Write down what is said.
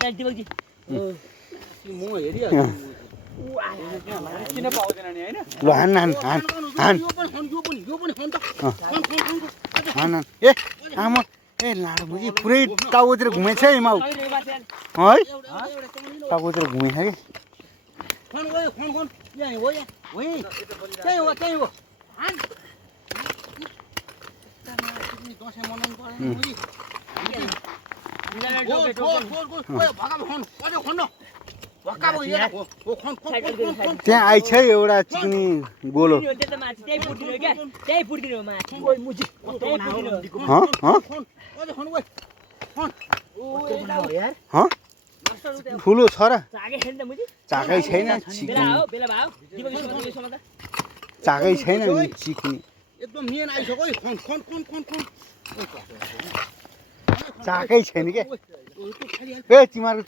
tag दिबजी म हेरिया किन पाउँदैन नि हैन ल हान हान हान हान यो पनि खन त हान ए आमा ए लाडो मुजी पुरै टाउकोतिर घुमेछ है माउ है टाउकोतिर घुमेछ कि खन यहाँ हो यहाँ त्यही हो हान दसैँ मनाउनु पर्दैन मुजी त्यहाँ आइछ है एउटा चिक्नी गोलो ठुलो छ र चाकै छैन चाकै छैन चिक्नी एकदम मेन आइसक्यो है खन चाकै छैन के ए तिमीहरु